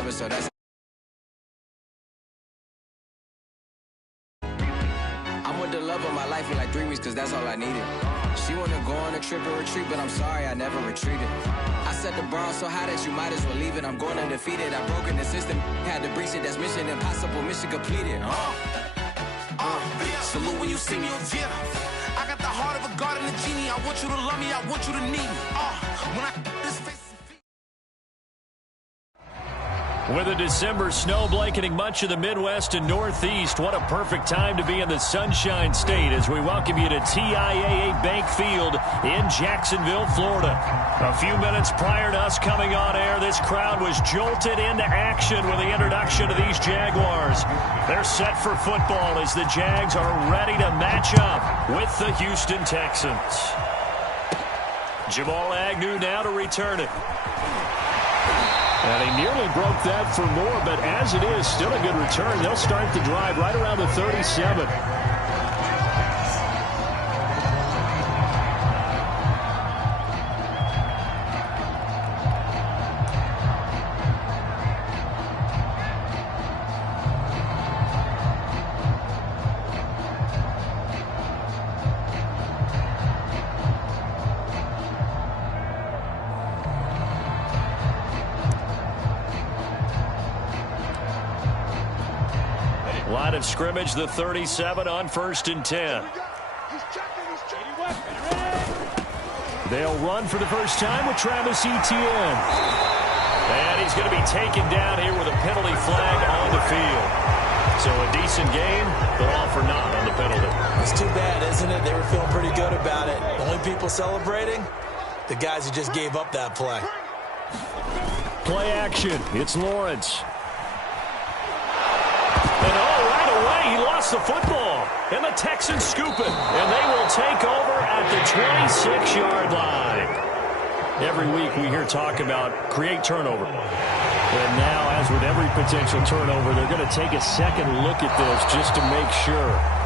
together, so that's... I'm with the love of my life for like 3 weeks, cause that's all I needed. She wanna go on a trip and retreat, but I'm sorry, I never retreated. I set the bar so high that you might as well leave it. I'm going undefeated, I've broken the system. Had to breach it, that's mission impossible, mission completed. Salute when you see me, yeah. I got the heart of a god and a genie. I want you to love me, I want you to need me. When I this face. With a December snow blanketing much of the Midwest and Northeast, what a perfect time to be in the Sunshine State as we welcome you to TIAA Bank Field in Jacksonville, Florida. A few minutes prior to us coming on air, this crowd was jolted into action with the introduction of these Jaguars. They're set for football as the Jags are ready to match up with the Houston Texans. Jamal Agnew now to return it. And he nearly broke that for more, but as it is, still a good return. They'll start the drive right around the 37. Line of scrimmage, the 37 on 1st and 10. They'll run for the first time with Travis Etienne. And he's going to be taken down here with a penalty flag on the field. So a decent game, but all for naught on the penalty. It's too bad, isn't it? They were feeling pretty good about it. The only people celebrating, the guys who just gave up that play. Play action. It's Lawrence. And right away, he lost the football. And the Texans scoop it. And they will take over at the 26-yard line. Every week we hear talk about create turnover. And now, as with every potential turnover, they're going to take a second look at this just to make sure.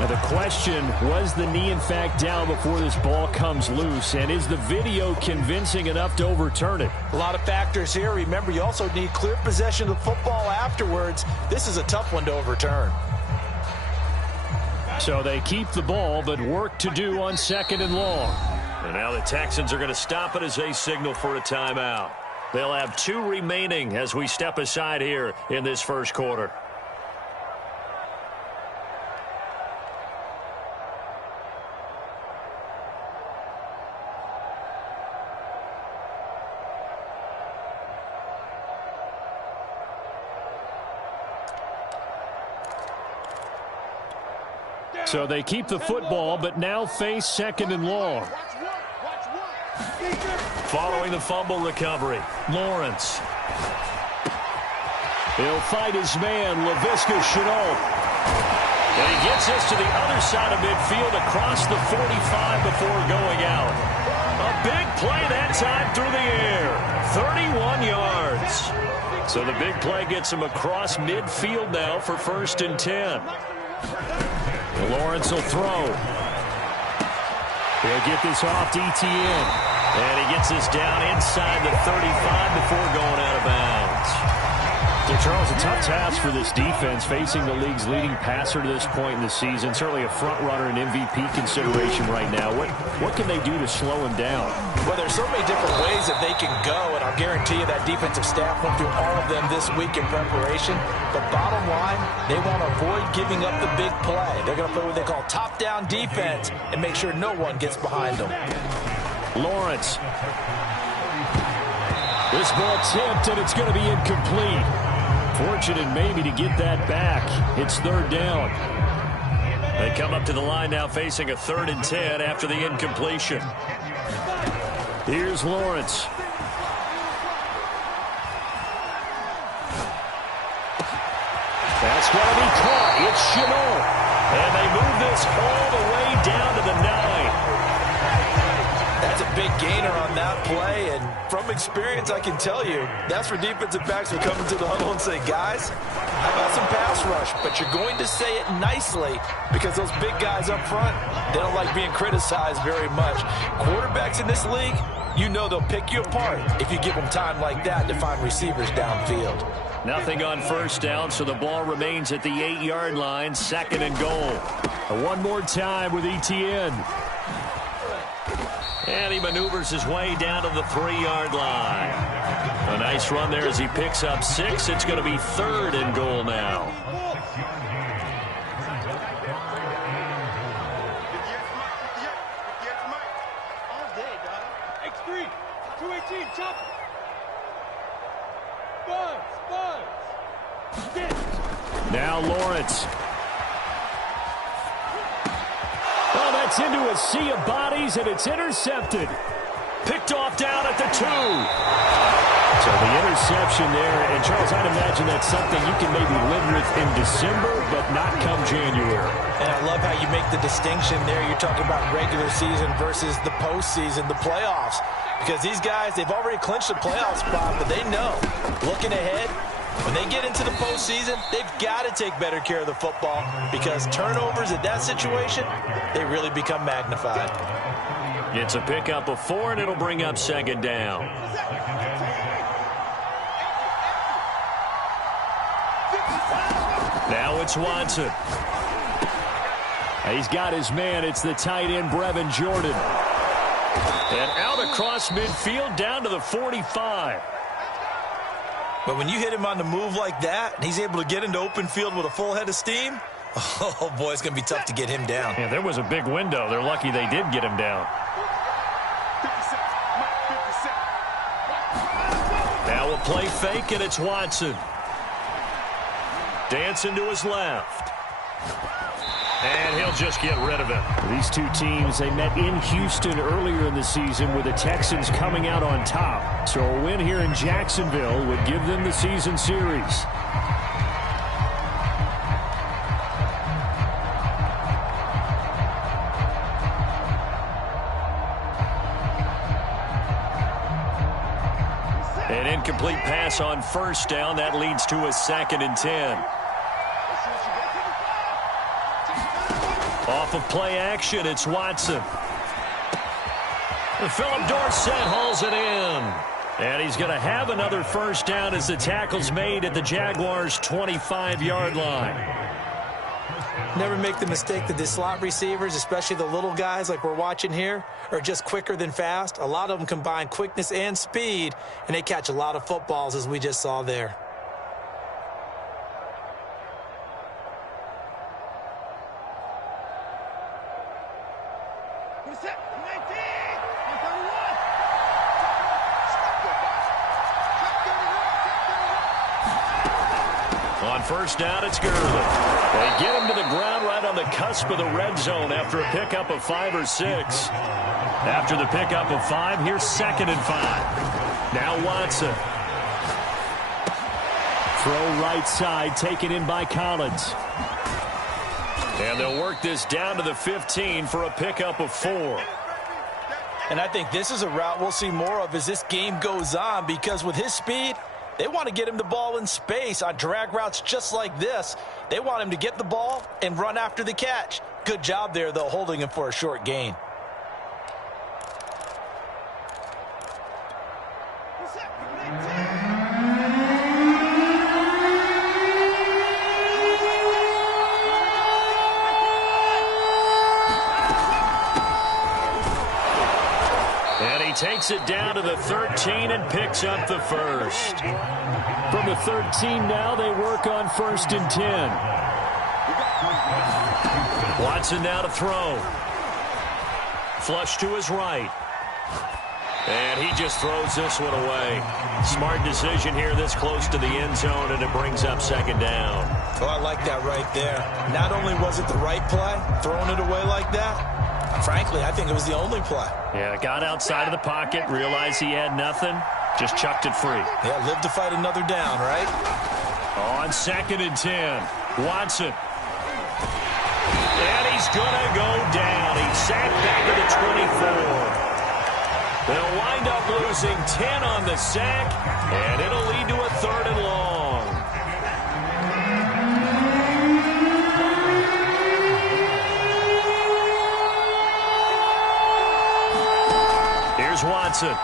Now the question, was the knee in fact down before this ball comes loose? And is the video convincing enough to overturn it? A lot of factors here. Remember, you also need clear possession of the football afterwards. This is a tough one to overturn. So they keep the ball, but work to do on 2nd and long. And now the Texans are going to stop it as they signal for a timeout. They'll have 2 remaining as we step aside here in this first quarter. So they keep the football, but now face 2nd and long. Following the fumble recovery, Lawrence. He'll fight his man, Laviska Shenault. And he gets this to the other side of midfield across the 45 before going out. A big play that time through the air. 31 yards. So the big play gets him across midfield now for 1st and 10. Lawrence will throw. He'll get this off to Etienne. And he gets this down inside the 35 before going out of bounds. So, Charles, a tough task for this defense facing the league's leading passer to this point in the season. Certainly a front runner and MVP consideration right now. What can they do to slow him down? Well, there's so many different ways that they can go, and I'll guarantee you that defensive staff went through all of them this week in preparation. But bottom line, they want to avoid giving up the big play. They're going to play what they call top-down defense and make sure no one gets behind them. Lawrence. This ball tipped, and it's going to be incomplete. Fortunate maybe to get that back. It's 3rd down. They come up to the line now facing a 3rd and 10 after the incompletion. Here's Lawrence. That's going to be caught. It's Shenault. And they move this all the way down to the 9. That's a big gainer on that play, and from experience, I can tell you, that's where defensive backs will come into the huddle and say, guys, how about some pass rush? But you're going to say it nicely because those big guys up front, they don't like being criticized very much. Quarterbacks in this league, you know they'll pick you apart if you give them time like that to find receivers downfield. Nothing on first down, so the ball remains at the 8-yard line, 2nd and goal. One more time with Etienne. And he maneuvers his way down to the 3-yard line. A nice run there as he picks up 6. It's going to be 3rd and goal now. X3, 218, chop. Now Lawrence. Oh, that's into a sea of bodies, and it's intercepted. Picked off down at the 2. So the interception there, and Charles, I'd imagine that's something you can maybe live with in December, but not come January. And I love how you make the distinction there. You're talking about regular season versus the postseason, the playoffs. Because these guys, they've already clinched a playoff spot, but they know, looking ahead, when they get into the postseason, they've got to take better care of the football because turnovers at that situation, they really become magnified. It's a pickup of 4, and it'll bring up 2nd down. Now it's Watson. He's got his man. It's the tight end, Brevin Jordan. And out across midfield down to the 45. But when you hit him on the move like that, and he's able to get into open field with a full head of steam, oh, boy, it's going to be tough to get him down. Yeah, there was a big window. They're lucky they did get him down. Now a play fake, and it's Watson. Dancing to his left. And he'll just get rid of it. These two teams, they met in Houston earlier in the season with the Texans coming out on top. So a win here in Jacksonville would give them the season series. An incomplete pass on first down. That leads to a 2nd and 10. Off of play action, it's Watson. And Philip Dorsett hauls it in. And he's going to have another first down as the tackle's made at the Jaguars' 25-yard line. Never make the mistake that the slot receivers, especially the little guys like we're watching here, are just quicker than fast. A lot of them combine quickness and speed, and they catch a lot of footballs, as we just saw there. On first down, it's Gurley. They get him to the ground right on the cusp of the red zone after a pickup of 5 or 6. After the pickup of 5, here's 2nd and 5. Now Watson. Throw right side, taken in by Collins. And they'll work this down to the 15 for a pickup of 4. And I think this is a route we'll see more of as this game goes on, because with his speed, they want to get him the ball in space on drag routes just like this. They want him to get the ball and run after the catch. Good job there, though, holding him for a short gain. Takes it down to the 13 and picks up the first. From the 13 now, they work on 1st and 10. Watson now to throw. Flush to his right. And he just throws this one away. Smart decision here this close to the end zone, and it brings up 2nd down. Oh, I like that right there. Not only was it the right play, throwing it away like that, frankly, I think it was the only play. Yeah, got outside of the pocket, realized he had nothing, just chucked it free. Yeah, live to fight another down, right? On 2nd and 10, Watson. And he's going to go down. He's sacked back to the 24. They'll wind up losing 10 on the sack, and it'll lead to a 3rd and long. Here's Watson.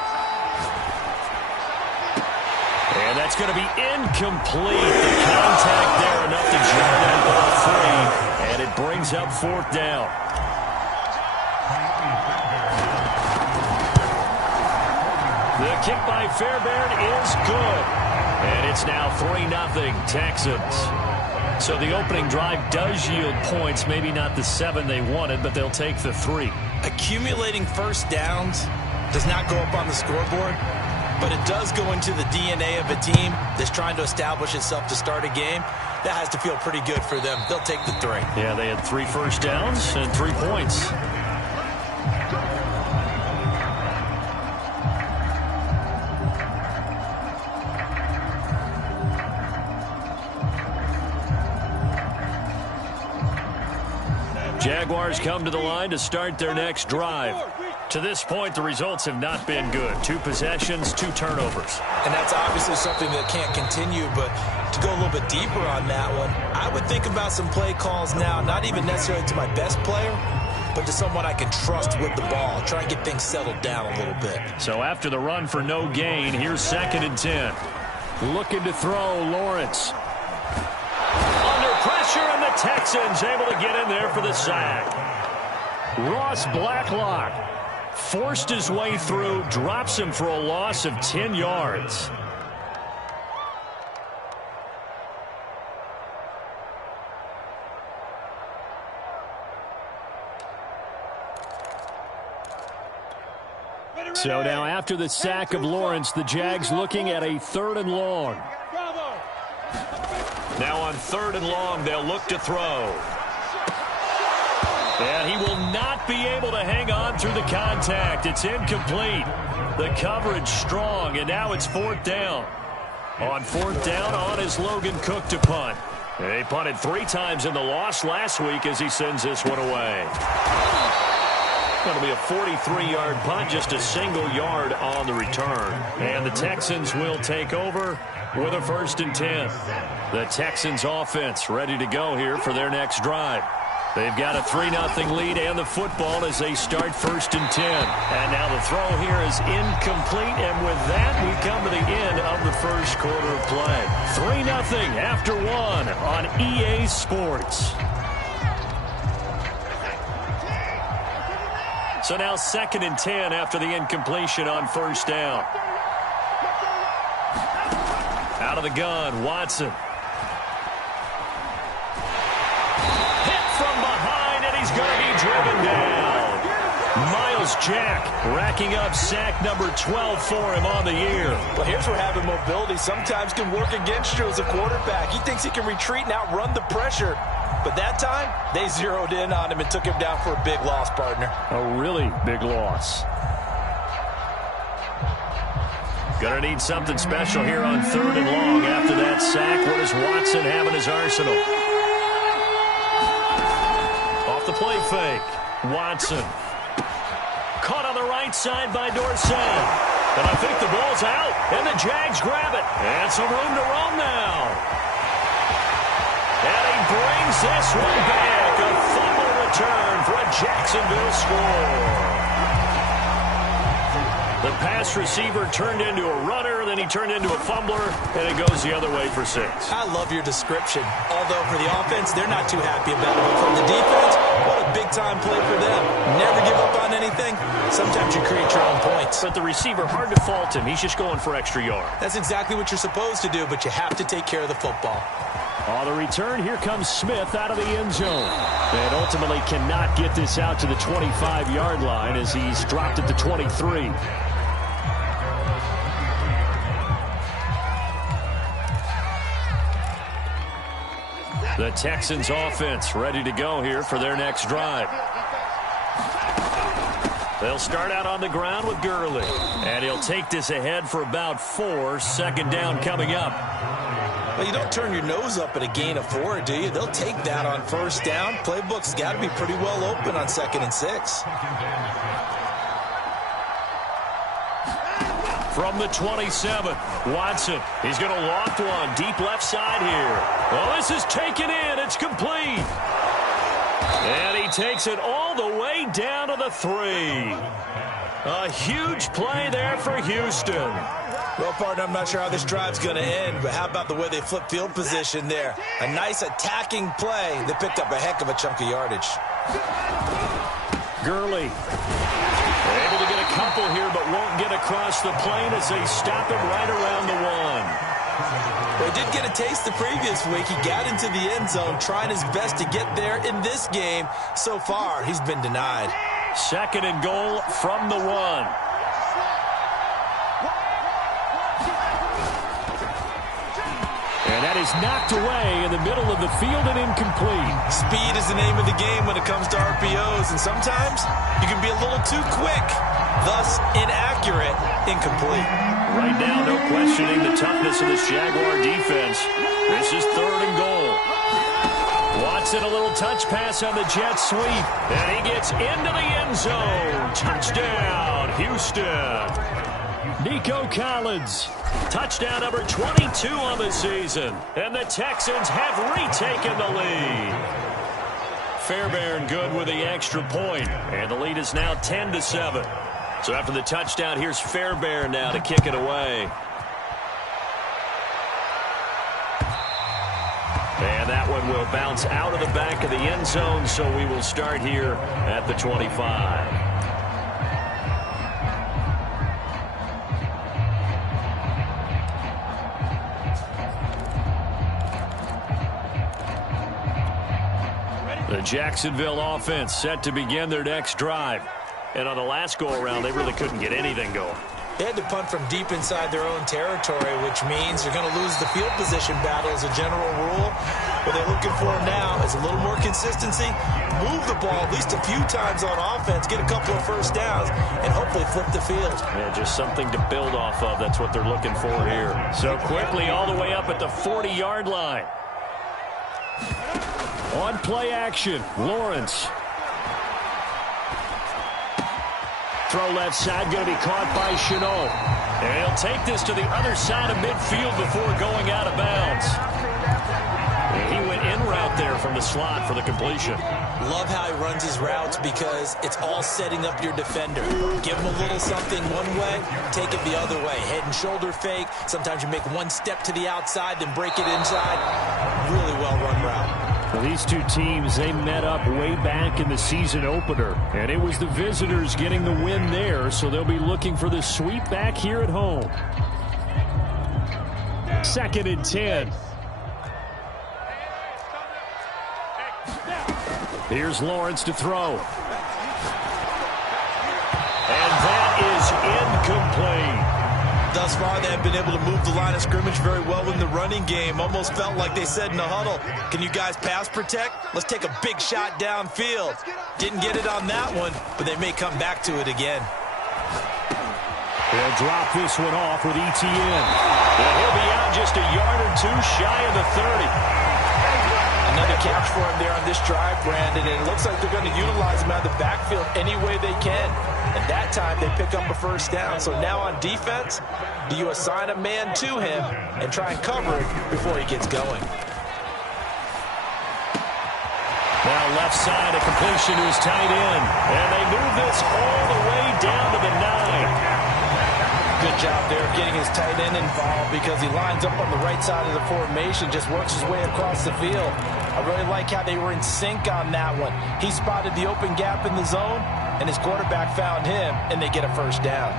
And that's going to be incomplete. The contact there enough to jar that ball free, and it brings up 4th down. The kick by Fairbairn is good. And it's now 3-0 Texans. So the opening drive does yield points. Maybe not the 7 they wanted, but they'll take the 3. Accumulating first downs does not go up on the scoreboard, but it does go into the DNA of a team that's trying to establish itself to start a game. That has to feel pretty good for them. They'll take the 3. Yeah, they had 3 first downs and 3 points. Jaguars come to the line to start their next drive. To this point, the results have not been good. 2 possessions, 2 turnovers. And that's obviously something that can't continue, but to go a little bit deeper on that one, I would think about some play calls now, not even necessarily to my best player, but to someone I can trust with the ball. Try and get things settled down a little bit. So after the run for no gain, here's 2nd and 10. Looking to throw, Lawrence. Under pressure, and the Texans able to get in there for the sack. Ross Blacklock forced his way through, drops him for a loss of 10 yards. So now after the sack of Lawrence, the Jags looking at a 3rd and long. Now on 3rd and long, they'll look to throw. And he will not be able to hang on through the contact. It's incomplete. The coverage strong, and now it's 4th down. On 4th down, on is Logan Cook to punt. They punted 3 times in the loss last week as he sends this one away. It'll be a 43-yard punt, just a single yard on the return. And the Texans will take over with a 1st and 10. The Texans offense ready to go here for their next drive. They've got a 3-0 lead and the football as they start 1st and 10. And now the throw here is incomplete. And with that, we come to the end of the first quarter of play. 3-0 after 1 on EA Sports. So now 2nd and 10 after the incompletion on 1st down. Out of the gun, Watson. He's going to be driven down. Miles Jack racking up sack number 12 for him on the year. Well, here's where having mobility sometimes can work against you as a quarterback. He thinks he can retreat and outrun the pressure. But that time, they zeroed in on him and took him down for a big loss, partner. A really big loss. Gonna need something special here on 3rd and long after that sack. What does Watson have in his arsenal? The play fake. Watson. Caught on the right side by Dorsett. And I think the ball's out. And the Jags grab it. And some room to roam now. And he brings this one back. A fumble return for a Jacksonville score. The pass receiver turned into a runner, then he turned into a fumbler, and it goes the other way for 6. I love your description. Although for the offense, they're not too happy about it. But from the defense, what a big-time play for them. Never give up on anything. Sometimes you create your own points. But the receiver, hard to fault him. He's just going for extra yard. That's exactly what you're supposed to do, but you have to take care of the football. On the return, here comes Smith out of the end zone. And ultimately cannot get this out to the 25-yard line as he's dropped at the 23. The Texans offense ready to go here for their next drive. They'll start out on the ground with Gurley. And he'll take this ahead for about 4. 2nd down coming up. Well, you don't turn your nose up at a gain of 4, do you? They'll take that on 1st down. Playbook's got to be pretty well open on 2nd and 6. From the 27, Watson. He's going to loft one deep left side here. Well, this is taken in. It's complete. And he takes it all the way down to the 3. A huge play there for Houston. Well, partner, I'm not sure how this drive's going to end, but how about the way they flip field position there? A nice attacking play that picked up a heck of a chunk of yardage. Gurley. Able to get a couple here, but won't get across the plane as they stop him right around the 1. Well, he did get a taste the previous week. He got into the end zone, trying his best to get there in this game. So far, he's been denied. 2nd and goal from the 1. And that is knocked away in the middle of the field and incomplete. Speed is the name of the game when it comes to RPOs, and sometimes you can be a little too quick, thus inaccurate, incomplete. Right now, no questioning the toughness of this Jaguar defense. This is 3rd and goal. Watson, a little touch pass on the jet sweep, and he gets into the end zone. Touchdown, Houston. Nico Collins. Touchdown number 22 on the season. And the Texans have retaken the lead. Fairbairn good with the extra point. And the lead is now 10-7. So after the touchdown, here's Fairbairn now to kick it away. And that one will bounce out of the back of the end zone, so we will start here at the 25. The Jacksonville offense set to begin their next drive. And on the last go-around, they really couldn't get anything going. They had to punt from deep inside their own territory, which means you're going to lose the field position battle as a general rule. What they're looking for now is a little more consistency, move the ball at least a few times on offense, get a couple of first downs, and hopefully flip the field. Yeah, just something to build off of. That's what they're looking for here. So quickly all the way up at the 40-yard line. On play action, Lawrence. Throw left side, going to be caught by Shenault. And he'll take this to the other side of midfield before going out of bounds. And he went in route there from the slot for the completion. Love how he runs his routes because it's all setting up your defender. Give him a little something one way, take it the other way. Head and shoulder fake. Sometimes you make one step to the outside, then break it inside. Really well-run route. Well, these two teams, they met up way back in the season opener, and it was the visitors getting the win there, so they'll be looking for the sweep back here at home. 2nd and 10. Here's Lawrence to throw. And that is incomplete. Thus far, they have been able to move the line of scrimmage very well in the running game. Almost felt like they said in the huddle, can you guys pass protect? Let's take a big shot downfield. Didn't get it on that one, but they may come back to it again. They'll drop this one off with ETN. And he'll be out just a yard or two shy of the 30. Another catch for him there on this drive, Brandon, and it looks like they're going to utilize him out of the backfield any way they can. At that time, they pick up a first down. So now on defense, do you assign a man to him and try and cover it before he gets going? Now left side, a completion to his tight end. And they move this all the way down to the 9. Good job there getting his tight end involved because he lines up on the right side of the formation, just works his way across the field. I really like how they were in sync on that one. He spotted the open gap in the zone, and his quarterback found him, and they get a first down.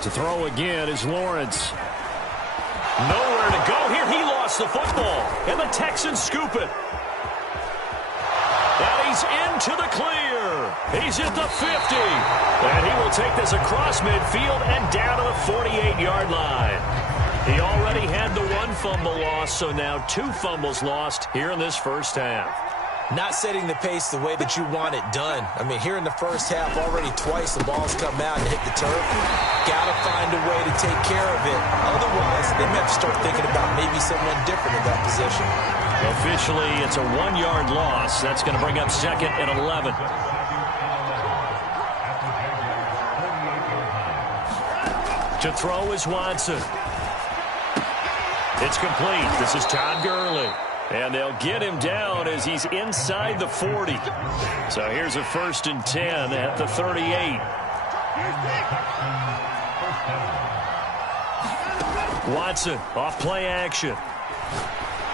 To throw again is Lawrence. Nowhere to go here. He lost the football, and the Texans scoop it. And he's into the clear. He's at the 50. And he will take this across midfield and down to the 48-yard line. He already had the one fumble loss, so now 2 fumbles lost here in this first half. not setting the pace the way that you want it done. I mean, here in the first half, already twice the ball's come out and hit the turf. Got to find a way to take care of it. Otherwise, they may have to start thinking about maybe someone different in that position. Officially, it's a 1-yard loss. That's going to bring up 2nd and 11. To throw is Watson. It's complete. This is Todd Gurley. And they'll get him down as he's inside the 40. So here's a 1st and 10 at the 38. Watson off play action.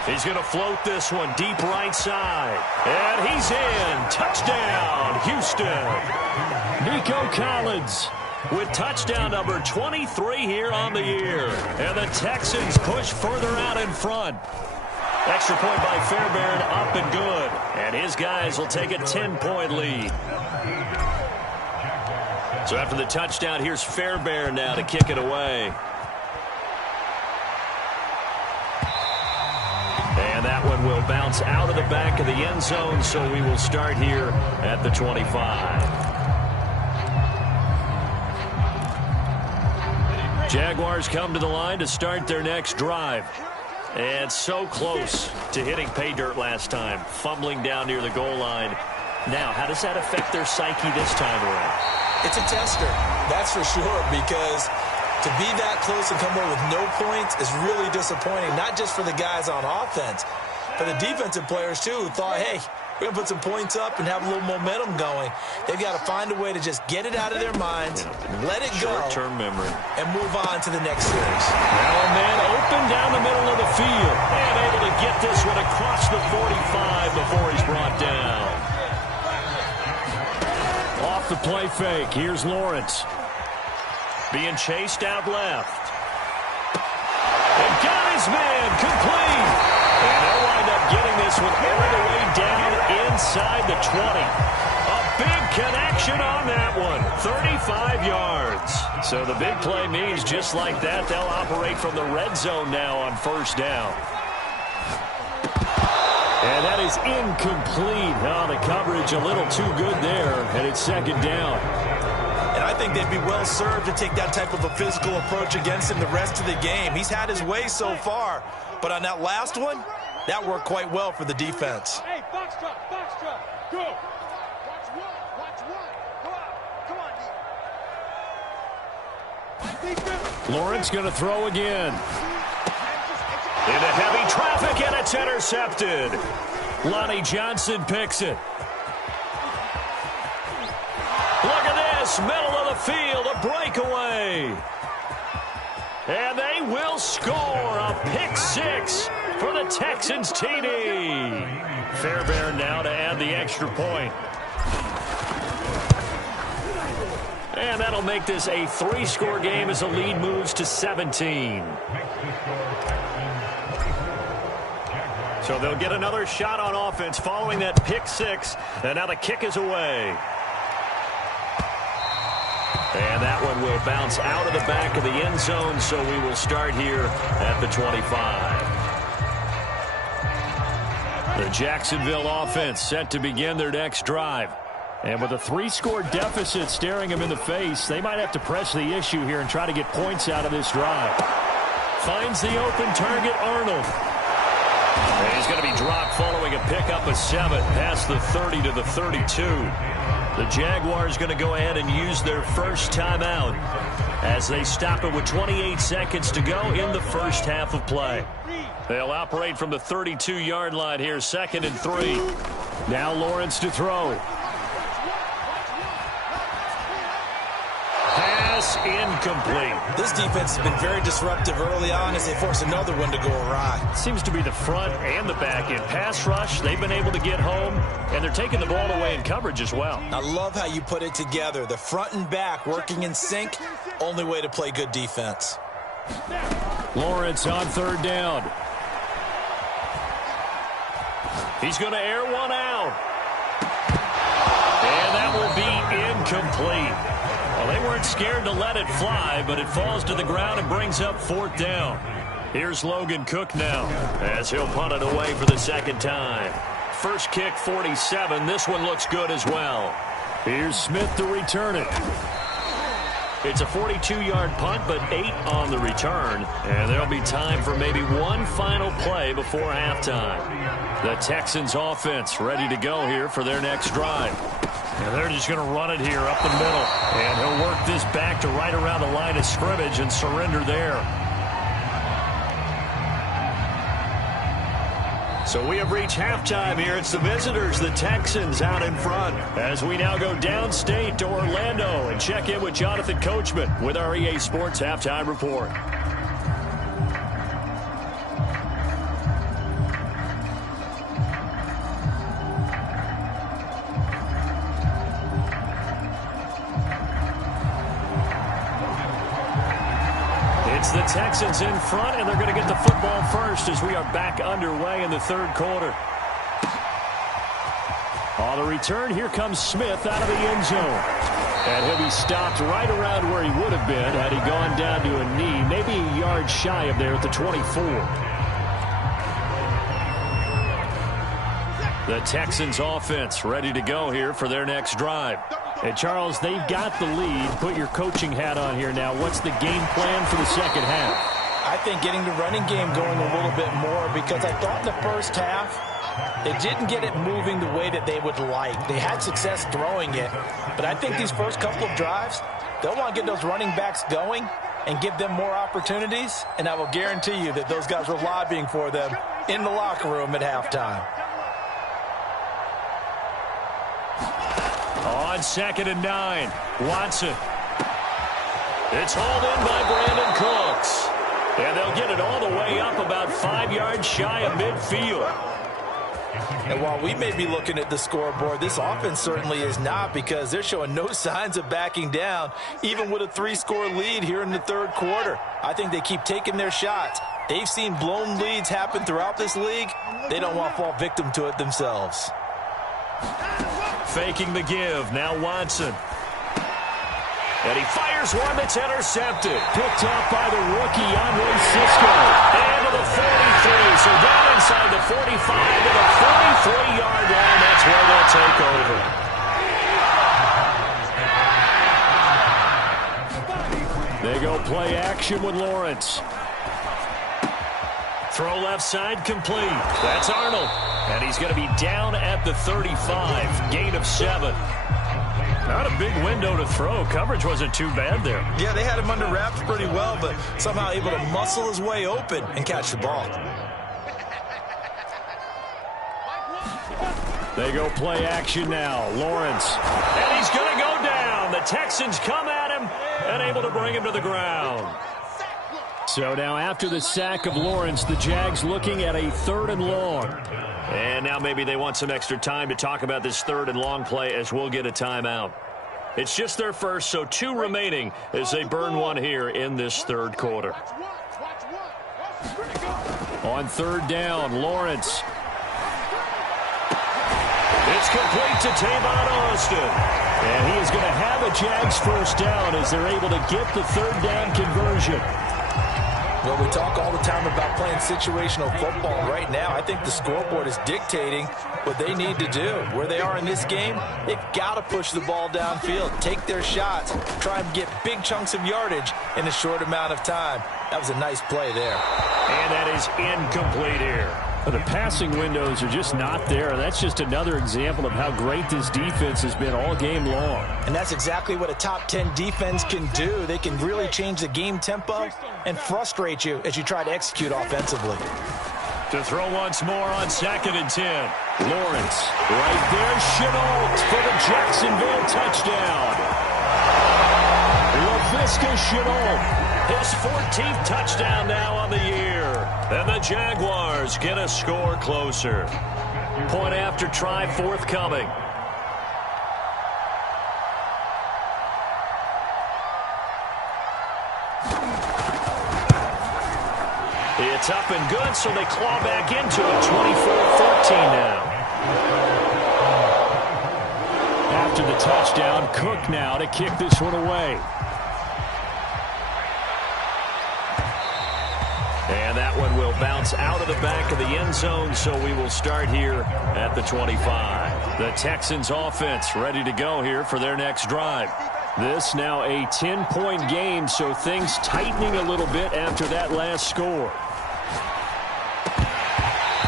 He's going to float this one deep right side. And he's in. Touchdown, Houston. Nico Collins with touchdown number 23 here on the year. And the Texans push further out in front. Extra point by Fairbairn, up and good. And his guys will take a 10-point lead. So after the touchdown, here's Fairbairn now to kick it away. And that one will bounce out of the back of the end zone, so we will start here at the 25. Jaguars come to the line to start their next drive. And so close to hitting pay dirt last time, fumbling down near the goal line. Now, how does that affect their psyche this time around? It's a tester, that's for sure, because to be that close and come away with no points is really disappointing, not just for the guys on offense, for the defensive players, too, who thought, hey, we're going to put some points up and have a little momentum going. They've got to find a way to just get it out of their minds, let it go, short-term memory, and move on to the next series. Now a man open down the middle of the field and able to get this one across the 45 before he's brought down. Off the play fake, here's Lawrence. Being chased out left. And got his man complete. And they'll wind up getting this one all the way down inside the 20. A big connection on that one. 35 yards. So the big play means just like that, they'll operate from the red zone now on 1st down. And that is incomplete. Oh, the coverage a little too good there, and it's 2nd down. And I think they'd be well served to take that type of a physical approach against him the rest of the game. He's had his way so far, but on that last one, that worked quite well for the defense. Hey, box drop, go. Watch one. Come on, defense. Lawrence going to throw again. Into heavy traffic, and it's intercepted. Lonnie Johnson picks it. Look at this, middle of the field, a breakaway. And they will score a pick-6 for the Texans TD. Fairbairn now to add the extra point. And that'll make this a 3-score game as the lead moves to 17. So they'll get another shot on offense following that pick-6. And now the kick is away. And that one will bounce out of the back of the end zone, so we will start here at the 25. The Jacksonville offense set to begin their next drive. And with a 3-score deficit staring them in the face, they might have to press the issue here and try to get points out of this drive. Finds the open target, Arnold. And he's going to be dropped following a pickup of 7 past the 30 to the 32. The Jaguars going to go ahead and use their first timeout as they stop it with 28 seconds to go in the first half of play. They'll operate from the 32-yard line here, 2nd and 3. Now Lawrence to throw. Pass incomplete. This defense has been very disruptive early on as they force another one to go awry. Seems to be the front and the back end. Pass rush, they've been able to get home, and they're taking the ball away in coverage as well. I love how you put it together. The front and back working in sync, only way to play good defense. Lawrence on 3rd down. He's going to air one out. And that will be incomplete. Well, they weren't scared to let it fly, but it falls to the ground and brings up 4th down. Here's Logan Cook now as he'll punt it away for the 2nd time. first kick 47. This one looks good as well. Here's Smith to return it. It's a 42-yard punt, but 8 on the return. And there'll be time for maybe one final play before halftime. The Texans offense ready to go here for their next drive. And they're just going to run it here up the middle. And he'll work this back to right around the line of scrimmage and surrender there. So we have reached halftime here. It's the visitors, the Texans, out in front. As we now go downstate to Orlando and check in with Jonathan Coachman with our EA Sports Halftime Report. It's the Texans in front, and they're going to get the football first as we are back underway in the third quarter. On the return, here comes Smith out of the end zone. And he'll be stopped right around where he would have been had he gone down to a knee, maybe a yard shy of there at the 24. The Texans offense ready to go here for their next drive. And, Charles, they've got the lead. Put your coaching hat on here now. What's the game plan for the second half? I think getting the running game going a little bit more, because I thought in the first half they didn't get it moving the way that they would like. They had success throwing it, but I think these first couple of drives, they'll want to get those running backs going and give them more opportunities, and I will guarantee you that those guys were lobbying for them in the locker room at halftime. On 2nd and 9, Watson. It's hauled in by Brandon Cooks. And they'll get it all the way up about 5 yards shy of midfield. And while we may be looking at the scoreboard, this offense certainly is not, because they're showing no signs of backing down, even with a 3-score lead here in the third quarter. I think they keep taking their shots. They've seen blown leads happen throughout this league. They don't want to fall victim to it themselves. Faking the give, now Watson. And he fires one that's intercepted. Picked up by the rookie, Andre Cisco. And to the 43, so down inside the 45 to the 43-yard line. That's where they'll take over. They go play action with Lawrence. Throw left side complete. That's Arnold. And he's going to be down at the 35. Gain of 7. Not a big window to throw. Coverage wasn't too bad there. Yeah, they had him under wraps pretty well, but somehow able to muscle his way open and catch the ball. They go play action now. Lawrence. And he's going to go down. The Texans come at him and able to bring him to the ground. So now after the sack of Lawrence, the Jags looking at a 3rd and long. And now maybe they want some extra time to talk about this 3rd and long play, as we'll get a timeout. It's just their first, so 2 remaining as they burn one here in this third quarter. On 3rd down, Lawrence. It's complete to Tavon Austin. And he is going to have a Jags first down as they're able to get the 3rd down conversion. Well, we talk all the time about playing situational football. Right now, I think the scoreboard is dictating what they need to do. Where they are in this game, they've got to push the ball downfield, take their shots, try and get big chunks of yardage in a short amount of time. That was a nice play there. And that is incomplete here. The passing windows are just not there. That's just another example of how great this defense has been all game long. And that's exactly what a top 10 defense can do. They can really change the game tempo and frustrate you as you try to execute offensively. To throw once more on 2nd and 10. Lawrence right there. Chenault for the Jacksonville touchdown. LaVisca Chenault. His 14th touchdown now on the year. And the Jaguars get a score closer. Point after try forthcoming. It's up and good, so they claw back into it. 24-14 now. After the touchdown, Cook now to kick this one away. And that one will bounce out of the back of the end zone, so we will start here at the 25. The Texans offense ready to go here for their next drive. This now a 10-point game, so things tightening a little bit after that last score.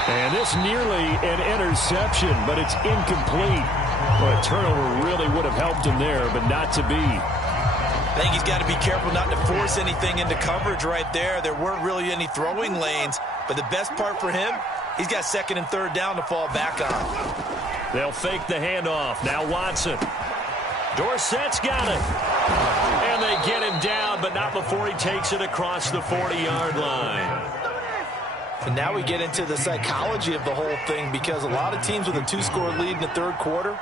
And this nearly an interception, but it's incomplete. Well, a turnover really would have helped him there, but not to be. I think he's got to be careful not to force anything into coverage right there. There weren't really any throwing lanes, but the best part for him, he's got second and third down to fall back on. They'll fake the handoff. Now Watson. Dorsett's got it. And they get him down, but not before he takes it across the 40-yard line. And now we get into the psychology of the whole thing, because a lot of teams with a 2-score lead in the third quarter,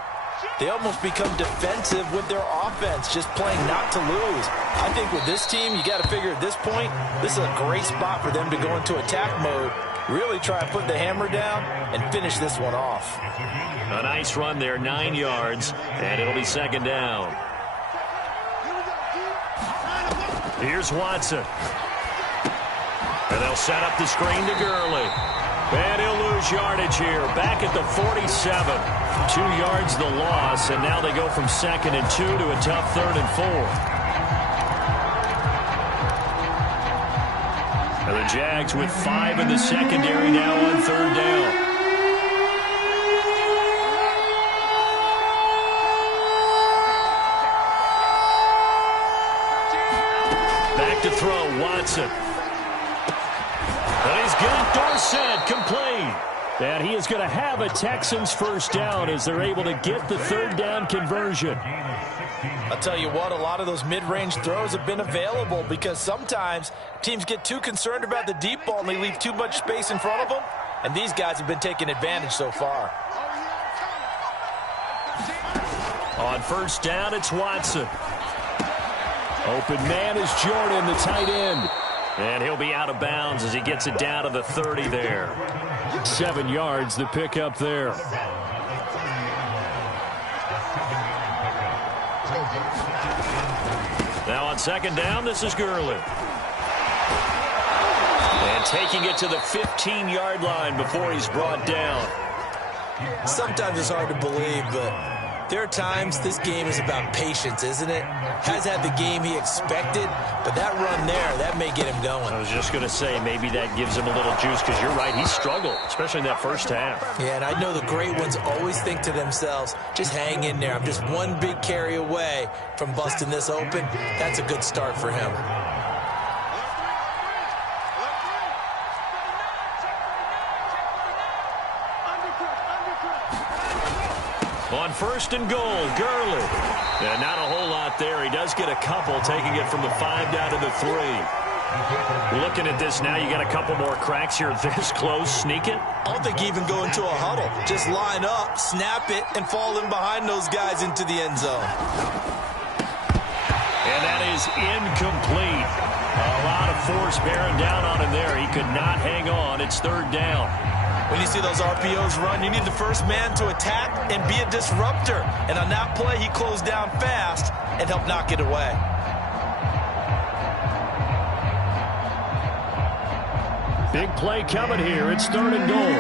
they almost become defensive with their offense, just playing not to lose. I think with this team, you got to figure at this point, this is a great spot for them to go into attack mode, really try and put the hammer down and finish this one off. A nice run there, 9 yards, and it'll be second down. Here's Watson. And they'll set up the screen to Gurley. And he'll lose yardage here. Back at the 47. 2 yards the loss, and now they go from 2nd and 2 to a tough 3rd and 4. And the Jags with 5 in the secondary now on 3rd down. Back to throw, Watson. And he's got Dorsett complete. And he is going to have a Texans first down as they're able to get the 3rd down conversion. I'll tell you what, a lot of those mid-range throws have been available because sometimes teams get too concerned about the deep ball and they leave too much space in front of them. And these guys have been taking advantage so far. On first down, it's Watson. Open man is Jordan, the tight end. And he'll be out of bounds as he gets it down to the 30 there. 7 yards, the pickup there. Now on second down, this is Gurley. And taking it to the 15-yard line before he's brought down. Sometimes it's hard to believe, but there are times this game is about patience, isn't it? Has had the game he expected, but that run there, that may get him going. I was just going to say, maybe that gives him a little juice, because you're right, he struggled, especially in that first half. Yeah, and I know the great ones always think to themselves, just hang in there. I'm just one big carry away from busting this open. That's a good start for him. On first and goal, Gurley. And not a whole lot there. He does get a couple, taking it from the 5 down to the 3. Looking at this now, you got a couple more cracks here this close. Sneak it. I don't think even go into a huddle. Just line up, snap it, and fall in behind those guys into the end zone. And that is incomplete. A lot of force bearing down on him there. He could not hang on. It's 3rd down. When you see those RPOs run, you need the first man to attack and be a disruptor. And on that play, he closed down fast and helped knock it away. Big play coming here. It's 3rd and goal.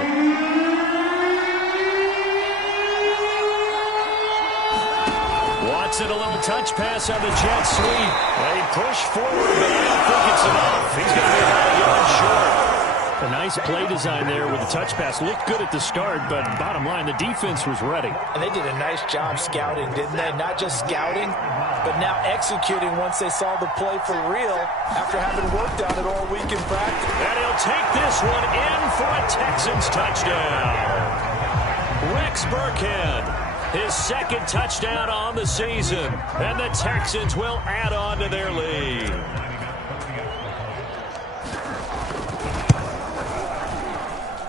Watson, a little touch pass on the jet sweep. They push forward, but I don't think it's enough. He's going to be about a yard short. A nice play design there with the touch pass. Looked good at the start, but bottom line, the defense was ready. And they did a nice job scouting, didn't they? Not just scouting, but now executing once they saw the play for real after having worked on it all week in practice. And he'll take this one in for a Texans touchdown. Rex Burkhead, his 2nd touchdown on the season. And the Texans will add on to their lead.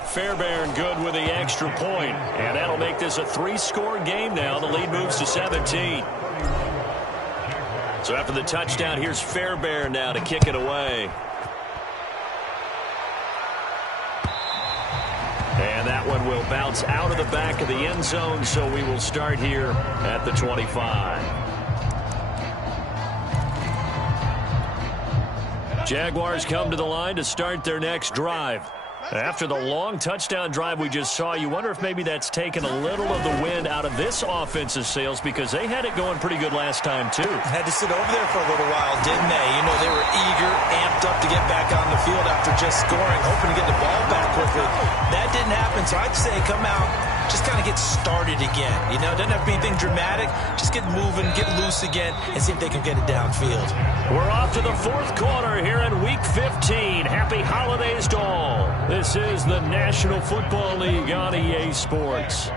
Fairbairn good with the extra point, and that'll make this a 3-score game now. The lead moves to 17. So after the touchdown, here's Fairbairn now to kick it away. And that one will bounce out of the back of the end zone, so we will start here at the 25. Jaguars come to the line to start their next drive. After the long touchdown drive we just saw, you wonder if maybe that's taken a little of the wind out of this offensive sails because they had it going pretty good last time, too. Had to sit over there for a little while, didn't they? You know, they were eager, amped up to get back on the field after just scoring, hoping to get the ball back quickly. That didn't happen, so I'd say come out, just kind of get started again. You know, it doesn't have to be anything dramatic. Just get moving, get loose again, and see if they can get it downfield. We're off to the fourth quarter here in Week 15. Happy holidays to all. This is the National Football League on EA Sports.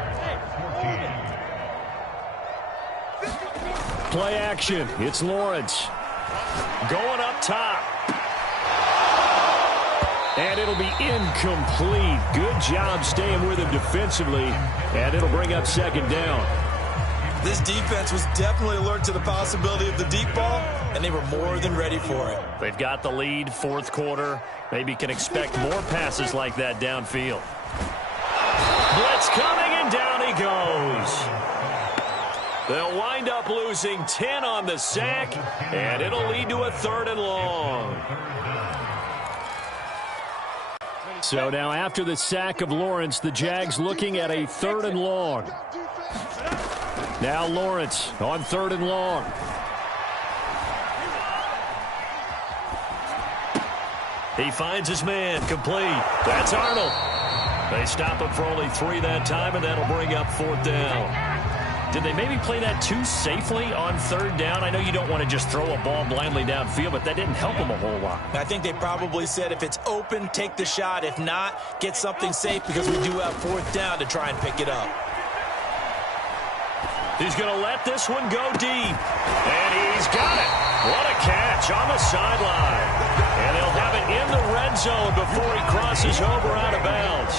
Play action. It's Lawrence. Going up top. And it'll be incomplete. Good job staying with him defensively. And it'll bring up second down. This defense was definitely alert to the possibility of the deep ball, and they were more than ready for it. They've got the lead, fourth quarter. Maybe can expect more passes like that downfield. Blitz coming, and down he goes. They'll wind up losing 10 on the sack, and it'll lead to a 3rd and long. So now after the sack of Lawrence, the Jags looking at a 3rd and long. Now Lawrence on 3rd and long. He finds his man, complete. That's Arnold. They stop him for only 3 that time, and that'll bring up 4th down. Did they maybe play that too safely on 3rd down? I know you don't want to just throw a ball blindly downfield, but that didn't help them a whole lot. I think they probably said if it's open, take the shot. If not, get something safe because we do have 4th down to try and pick it up. He's going to let this one go deep. And he's got it. What a catch on the sideline. And they'll have it in the red zone before he crosses over out of bounds.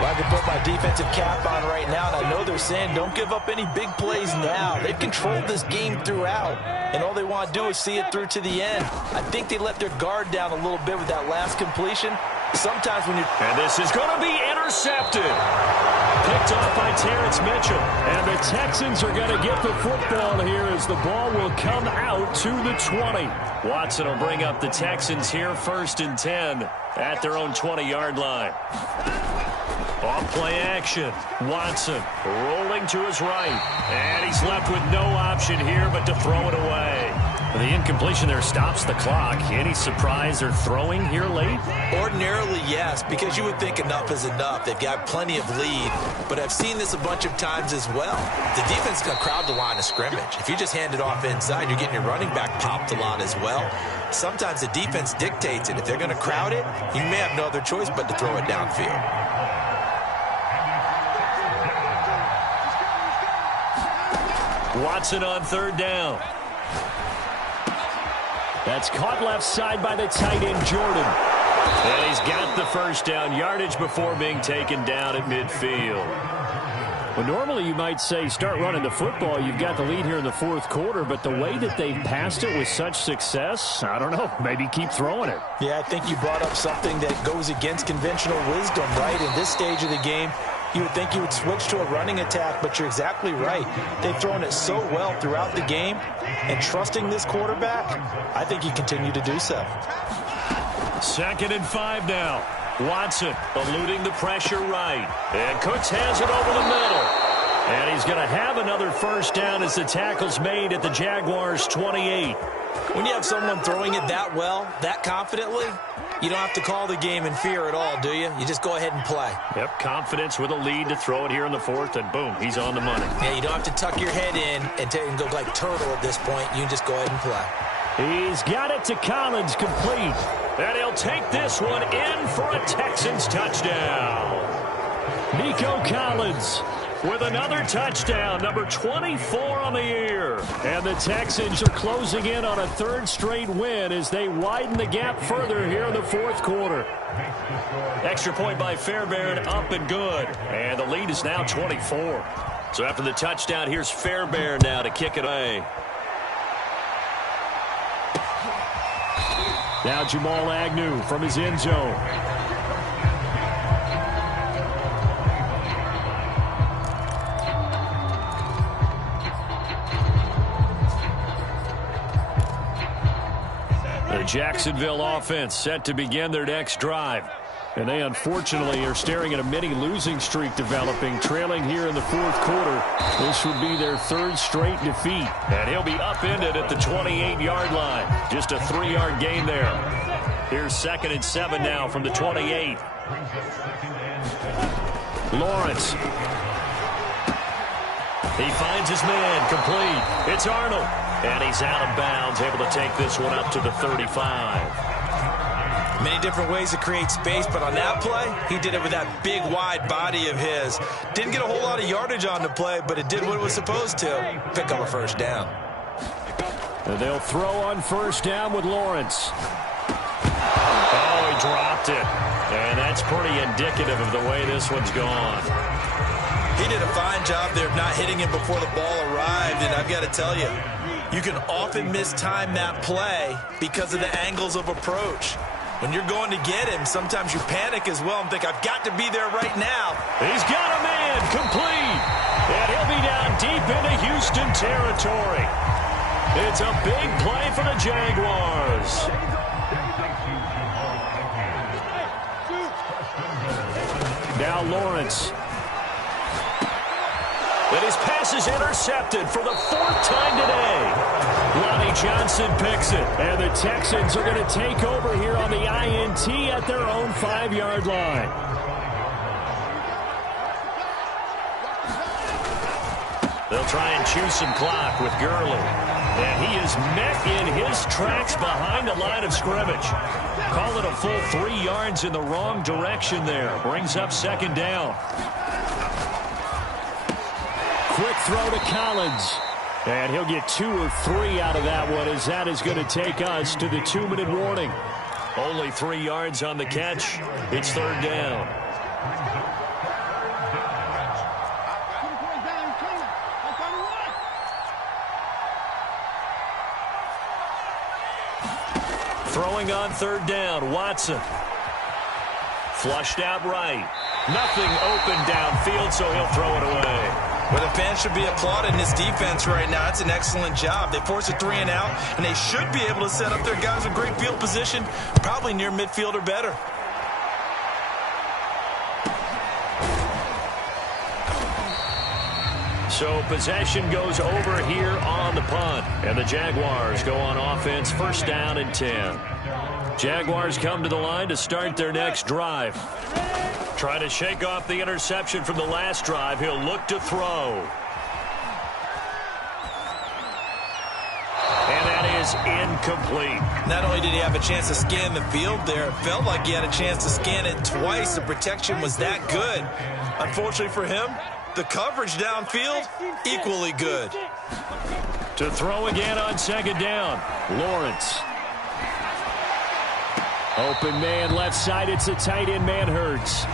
Well, I can put my defensive cap on right now, and I know they're saying don't give up any big plays now. They've controlled this game throughout, and all they want to do is see it through to the end. I think they let their guard down a little bit with that last completion. Sometimes when you... And this is going to be intercepted. Picked off by Terrence Mitchell. And the Texans are going to get the football here as the ball will come out to the 20. Watson will bring up the Texans here 1st and 10 at their own 20-yard line. Off play action. Watson rolling to his right. And he's left with no option here but to throw it away. The incompletion there stops the clock. Any surprise they're throwing here late? Ordinarily, yes, because you would think enough is enough. They've got plenty of lead, but I've seen this a bunch of times as well. The defense is going to crowd the line of scrimmage. If you just hand it off inside, you're getting your running back popped a lot as well. Sometimes the defense dictates it. If they're going to crowd it, you may have no other choice but to throw it downfield. Watson on 3rd down. That's caught left side by the tight end, Jordan. And he's got the 1st down, yardage before being taken down at midfield. Well, normally you might say start running the football. You've got the lead here in the 4th quarter, but the way that they've passed it with such success, I don't know, maybe keep throwing it. Yeah, I think you brought up something that goes against conventional wisdom, right? In this stage of the game, you would think you would switch to a running attack, but you're exactly right. They've thrown it so well throughout the game, and trusting this quarterback, I think you continue to do so. 2nd and 5 now. Watson eluding the pressure right. And Cooks has it over the middle. And he's going to have another 1st down as the tackle's made at the Jaguars' 28. When you have someone throwing it that well, that confidently, you don't have to call the game in fear at all, do you? You just go ahead and play. Yep, confidence with a lead to throw it here in the 4th, and boom, he's on the money. Yeah, you don't have to tuck your head in and go like turtle at this point. You can just go ahead and play. He's got it to Collins, complete. And he'll take this one in for a Texans touchdown. Nico Collins with another touchdown, number 24 on the year. And the Texans are closing in on a 3rd straight win as they widen the gap further here in the 4th quarter. Extra point by Fairbairn, up and good. And the lead is now 24. So after the touchdown, here's Fairbairn now to kick it away. Now Jamal Agnew from his end zone. The Jacksonville offense set to begin their next drive. And they unfortunately are staring at a mini losing streak developing, trailing here in the fourth quarter. This would be their third straight defeat. And he'll be upended at the 28-yard line. Just a 3-yard gain there. Here's 2nd and 7 now from the 28. Lawrence. He finds his man, complete. It's Arnold. And he's out of bounds, able to take this one up to the 35. Many different ways to create space, but on that play, he did it with that big, wide body of his. Didn't get a whole lot of yardage on the play, but it did what it was supposed to. Pick up a first down. And they'll throw on first down with Lawrence. Oh, he dropped it. And that's pretty indicative of the way this one's gone. He did a fine job there of not hitting him before the ball arrived, and I've got to tell you, you can often mistime that play because of the angles of approach. When you're going to get him, sometimes you panic as well and think, I've got to be there right now. He's got a man, complete. And he'll be down deep into Houston territory. It's a big play for the Jaguars. Now Lawrence. And his pass is intercepted for the 4th time today. Lonnie Johnson picks it. And the Texans are going to take over here on the INT at their own 5-yard line. They'll try and chew some clock with Gurley. And he is met in his tracks behind the line of scrimmage. Call it a full 3 yards in the wrong direction there. Brings up 2nd down. Quick throw to Collins. And he'll get 2 or 3 out of that one, as that is going to take us to the 2-minute warning. Only 3 yards on the catch. It's 3rd down. Throwing on 3rd down, Watson. Flushed out right. Nothing open downfield, so he'll throw it away. Well, the fans should be applauding this defense right now. It's an excellent job. They force a 3 and out, and they should be able to set up their guys in great field position, probably near midfield or better. So possession goes over here on the punt, and the Jaguars go on offense, 1st down and 10. Jaguars come to the line to start their next drive. Trying to shake off the interception from the last drive. He'll look to throw. And that is incomplete. Not only did he have a chance to scan the field there, it felt like he had a chance to scan it twice. The protection was that good. Unfortunately for him, the coverage downfield, equally good. To throw again on 2nd down, Lawrence. Open man left side. It's a tight end, Manhertz.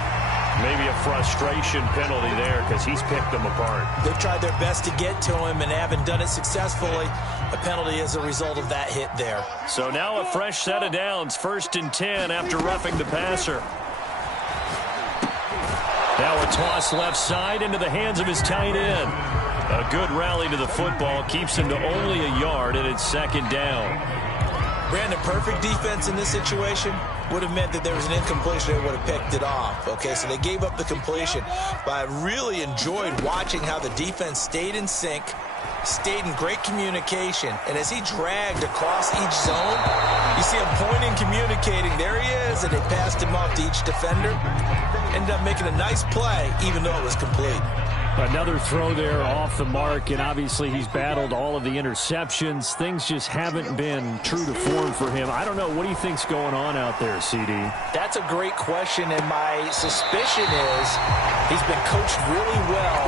Maybe a frustration penalty there because he's picked them apart. They've tried their best to get to him and haven't done it successfully. A penalty as a result of that hit there. So now a fresh set of downs. 1st and 10 after roughing the passer. Now a toss left side into the hands of his tight end. A good rally to the football keeps him to only a yard, and it's 2nd down. Brandon, perfect defense in this situation would have meant that there was an incompletion. They would have picked it off. Okay, so they gave up the completion. But I really enjoyed watching how the defense stayed in sync, stayed in great communication. And as he dragged across each zone, you see him pointing, communicating. There he is, and they passed him off to each defender. Ended up making a nice play, even though it was complete. Another throw there off the mark, and obviously he's battled all of the interceptions. Things just haven't been true to form for him. I don't know. What do you think's going on out there, CD? That's a great question, and my suspicion is he's been coached really well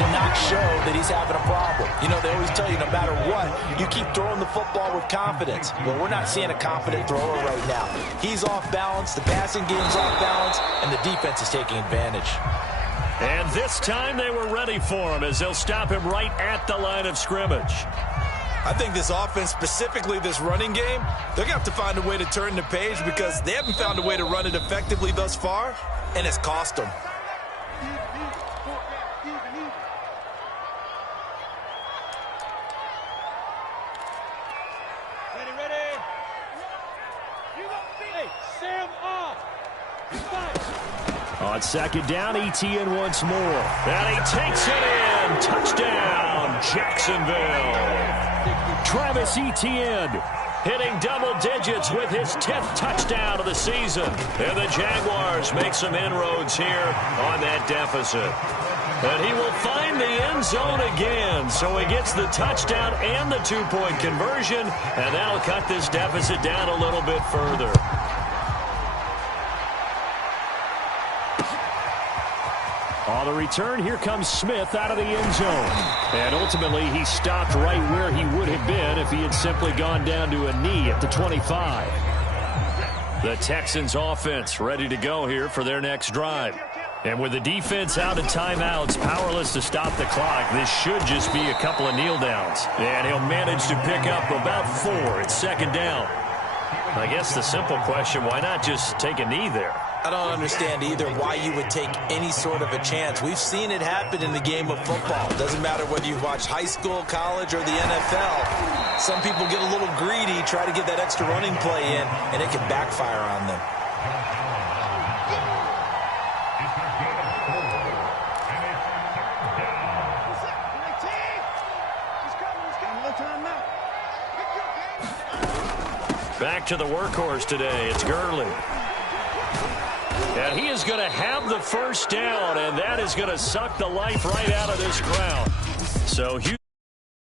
to not show that he's having a problem. You know, they always tell you no matter what, you keep throwing the football with confidence. Well, we're not seeing a confident thrower right now. He's off balance, the passing game's off balance, and the defense is taking advantage. And this time they were ready for him as they'll stop him right at the line of scrimmage. I think this offense, specifically this running game, they're going to have to find a way to turn the page because they haven't found a way to run it effectively thus far, and it's cost them. Hey, Sam off. Fight. On second down, Etienne once more. And he takes it in. Touchdown, Jacksonville. Travis Etienne hitting double digits with his 10th touchdown of the season. And the Jaguars make some inroads here on that deficit. And he will find the end zone again. So he gets the touchdown and the two-point conversion. And that'll cut this deficit down a little bit further. On the return, here comes Smith out of the end zone. And ultimately, he stopped right where he would have been if he had simply gone down to a knee at the 25. The Texans offense ready to go here for their next drive. And with the defense out of timeouts, powerless to stop the clock, this should just be a couple of kneel downs. And he'll manage to pick up about 4 at second down. I guess the simple question, why not just take a knee there? I don't understand either why you would take any sort of a chance. We've seen it happen in the game of football. Doesn't matter whether you've watched high school, college, or the NFL. Some people get a little greedy, try to get that extra running play in, and it can backfire on them. Back to the workhorse today. It's Gurley. And he is going to have the first down, and that is going to suck the life right out of this crowd. So